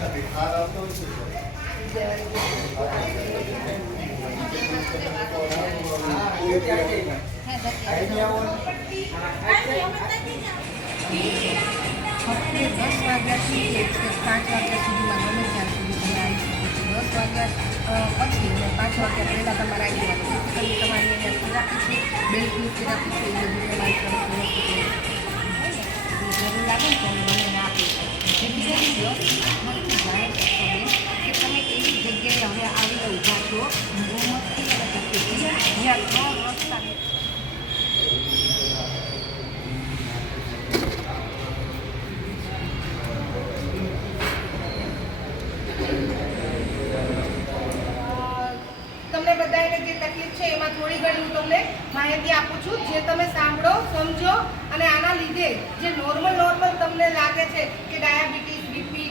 હપ્તે દસ વાગ્યાથી પાંચ વાગ્યા સુધીમાં ગમે ત્યાં સુધી તમે આવી દસ વાગ્યા પછી પાંચ વાગ્યા પહેલાં તમારે આવી જવાનું જેથી તમારી અહીંયા થેરાપી છે બેલ્ટની બધું તમારી જરૂર લાગે ને તમને બધાને જે તકલીફ છે એમાં થોડી ઘણી હું તમને માહિતી આપું છું. જે તમે સાંભળો, સમજો અને આના લીધે જે નોર્મલ નોર્મલ તમને લાગે છે કે ડાયાબિટીસ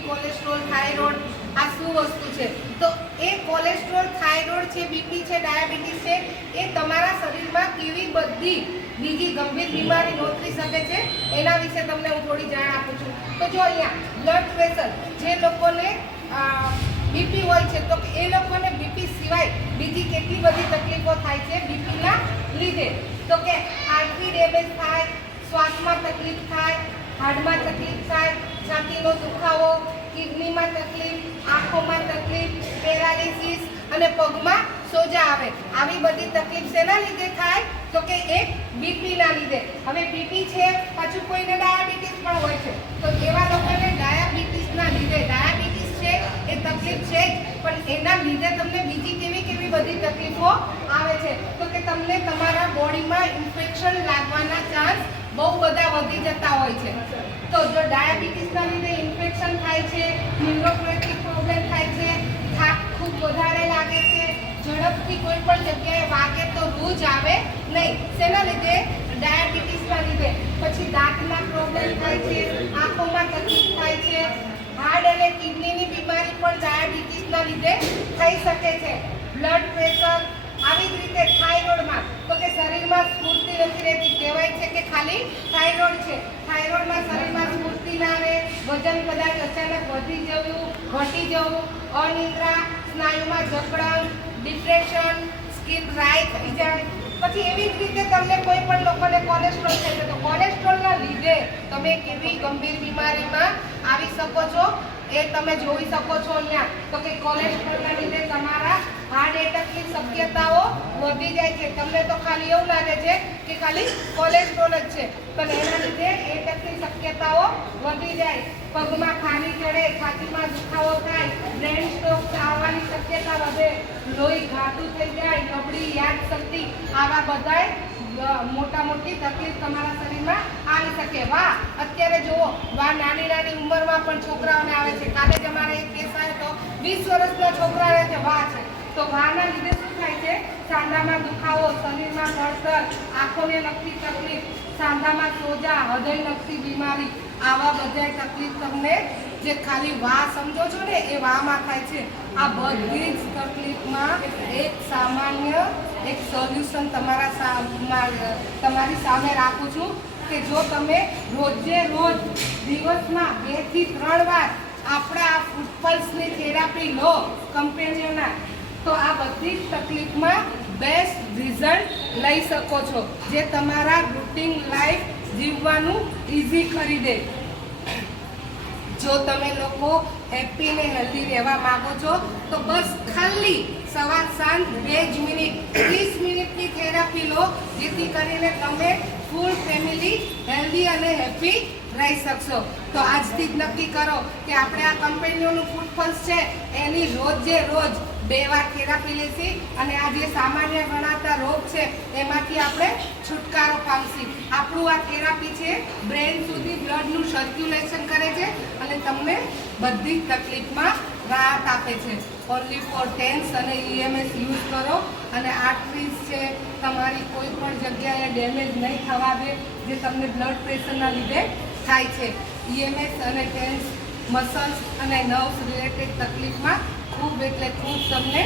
કોલેસ્ટ્રોલ થાઇરોઇડ આ શું વસ્તુ છે? તો એ કોલેસ્ટ્રોલ થાઇરોઇડ છે બીપી છે ડાયાબિટીસ છે, એ તમારા શરીરમાં કેવી બધી બીજી ગંભીર બીમારી નોતરી શકે છે? એના વિશે તમને હું થોડી જાણ આપું છું. તો જો અહીંયા બ્લડ પ્રેશર જે લોકોને બીપી હોય છે, તો એ લોકોને બીપી સિવાય બીજી કેટલી બધી તકલીફો થાય છે બીપીના લીધે? તો કે આંખી ડેમેજ થાય, શ્વાસમાં તકલીફ થાય, હાડમાં તકલીફ થાય, છાતીનો દુખાવો કિડનીમાં તકલીફ, આંખોમાં તકલીફ, પેરાલિસિસ અને પગમાં સોજા આવે. આવી બધી તકલીફ શેના લીધે થાય? તો કે એક બીપીના લીધે. હવે બીપી છે, પાછું કોઈને ડાયાબિટીસ પણ હોય છે. તો એવા લોકોને ડાયાબિટીસના લીધે. ડાયાબિટીસ છે, એ તકલીફ છે પણ એના લીધે તમને બીજી કેવી કેવી બધી તકલીફો આવે છે? તો કે તમને તમારા બોડીમાં ઇન્ફેક્શન લાગવાના ચાન્સ બહુ બધા વધી જતા હોય છે. તો જો ડાયાબિટીસના લીધે ઇન્ફેક્શન થાય છે ન્યુરોપેથિક પ્રોબ્લેમ થાય છે, થાક ખૂબ વધારે લાગે છે, ઝડપથી કોઈ પણ જગ્યાએ વાગે તો રૂજ આવે નહીં. શેના લીધે? ડાયાબિટીસના લીધે. પછી દાંતના પ્રોબ્લેમ થાય છે, આંખોમાં તકલીફ થાય છે, હાર્ટ અને કિડનીની બીમારી પણ ડાયાબિટીસના લીધે થઈ શકે છે. બ્લડ પ્રેશર, આવી જ રીતે થાઇરોઇડમાં. તો કે શરીરમાં સ્ફૂર્તિ નથી રહેતી કહેવાય છે કે ખાલી થાઇરોઇડ છે. થાઇરોઇડમાં શરીરમાં સ્ફૂર્તિ ના આવે વજન કદાચ અચાનક વધી જવું, ઘટી જવું, અનિદ્રા, સ્નાયુમાં જકડન ડિપ્રેશન સ્કીન ડ્રાય થઈ જાય. પછી એવી જ રીતે તમને કોઈ પણ લોકોને કોલેસ્ટ્રોલ છે તો કોલેસ્ટ્રોલના લીધે તમે કેવી ગંભીર બીમારીમાં આવી શકો છો એ તમે જોઈ શકો છો અહીંયા. તો કે કોલેસ્ટ્રોલના લીધે તમારા હાર્ટ એટેકની શક્યતાઓ વધી જાય છે. તમને તો ખાલી એવું લાગે છે કે ખાલી કોલેસ્ટ્રોલ જ છે. પણ એના લીધે એટેકની શક્યતાઓ વધી જાય. પગમાં ખાલી ચડે છાતીમાં દુખાવો થાય, બ્રેન સ્ટ્રોક આવવાની શક્યતા વધે, લોહી ઘાટું થઈ જાય, નબળી યાદશક્તિ આવા બધાય મોટા મોટી તકલીફ તમારા શરીરમાં આવી શકે. વાહ! અત્યારે જુઓ, વાહ, નાની નાની ઉંમરમાં પણ છોકરાઓને આવે છે. કાલે જ અમારે એક કેસ આવ્યો તો વીસ વર્ષના છોકરા છે. વાહ છે. તો વાહના લીધે શું થાય છે? સાંધામાં દુખાવો, શરીરમાં કળતર આંખોને લગતી તકલીફ, સાંધામાં સોજા, હૃદય લગતી બીમારી, આવા બધા તકલીફ તમને જે ખાલી વા સમજો છો ને, એ વામાં થાય છે. આ બધી જ તકલીફમાં એક સામાન્ય, એક સોલ્યુશન તમારા તમારી સામે રાખું છું કે જો તમે રોજે રોજ દિવસમાં બેથી ત્રણ વાર આપણા આ ફૂટપલ્સની થેરાપી લો કંપનીઓના બધી તકલીફમાં બેસ્ટ રિઝલ્ટ લઈ શકો છો. જે તમારા રૂટીન લાઈફ જીવવાનું ઇઝી કરી દે. જો તમે લોકો હેપી ને હેલ્ધી રહેવા માંગો છો, તો બસ ખાલી સવાર સાંજ બે જ મિનિટ, ત્રીસ મિનિટની થેરાપી લો, જેથી કરીને તમે ફૂલ ફેમિલી હેલ્ધી અને હેપી રહી શકશો. તો આજથી જ નક્કી કરો કે આપણે આ કંપનીઓનું ફૂડ ફલ્સ છે. એની રોજે રોજ બે વાર થેરાપી લેશી અને આ જે સામાન્ય ગણાતા રોગ છે, એમાંથી આપણે છુટકારો પામશી. આપણું આ થેરાપી છે બ્રેન સુધી બ્લડનું સર્ક્યુલેશન કરે છે અને તમને બધી તકલીફમાં રાહત આપે છે. ઓનલી ફોર ટેન્સ અને ઈએમએસ યુઝ કરો અને આર્ટરીઝ છે, તમારી કોઈ પણ જગ્યાએ ડેમેજ નહીં થવા દે, જે તમને બ્લડ પ્રેશરના લીધે થાય છે. ઈએમએસ અને ટેન્સ મસલ્સ અને નર્વ્સ રિલેટેડ તકલીફમાં ખૂબ એટલે ખૂબ તમને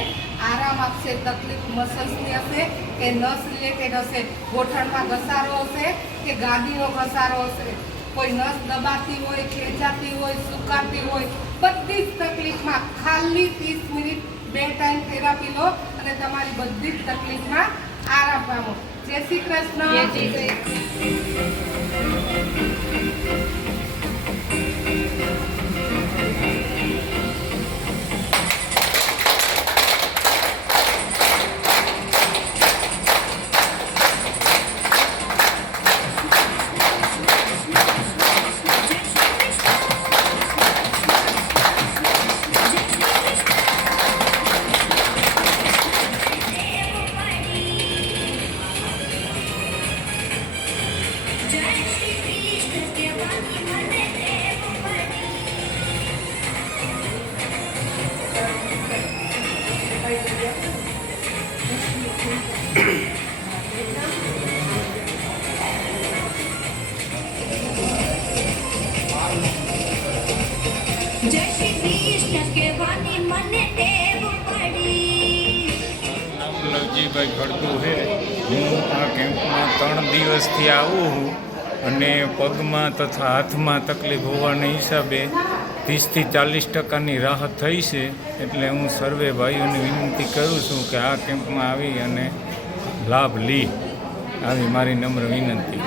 આરામ આપશે. તકલીફ મસલ્સની હશે કે નસ રિલેટેડ હશે? ગોઠણમાં ઘસારો હશે કે ગાદીનો ઘસારો હશે? કોઈ નસ દબાતી હોય, ખેંચાતી હોય, સુકાતી હોય, બધી જ તકલીફમાં ખાલી ત્રીસ મિનિટ બે ટાઈમ થેરાપી લો અને તમારી બધી જ તકલીફમાં આરામ પામો. જય શ્રી કૃષ્ણ. લવજીભાઈ ખડકુ છે હું આ કેમ્પમાં ત્રણ દિવસથી આવું છું અને પગમાં તથા હાથમાં તકલીફ હોવાના હિસાબે ત્રીસથી ચાલીસ ટકાની રાહત થઈ છે એટલે હું સર્વે ભાઈઓને વિનંતી કરું છું કે આ કેમ્પમાં આવી અને લાભ લી. આવી મારી નમ્ર વિનંતી.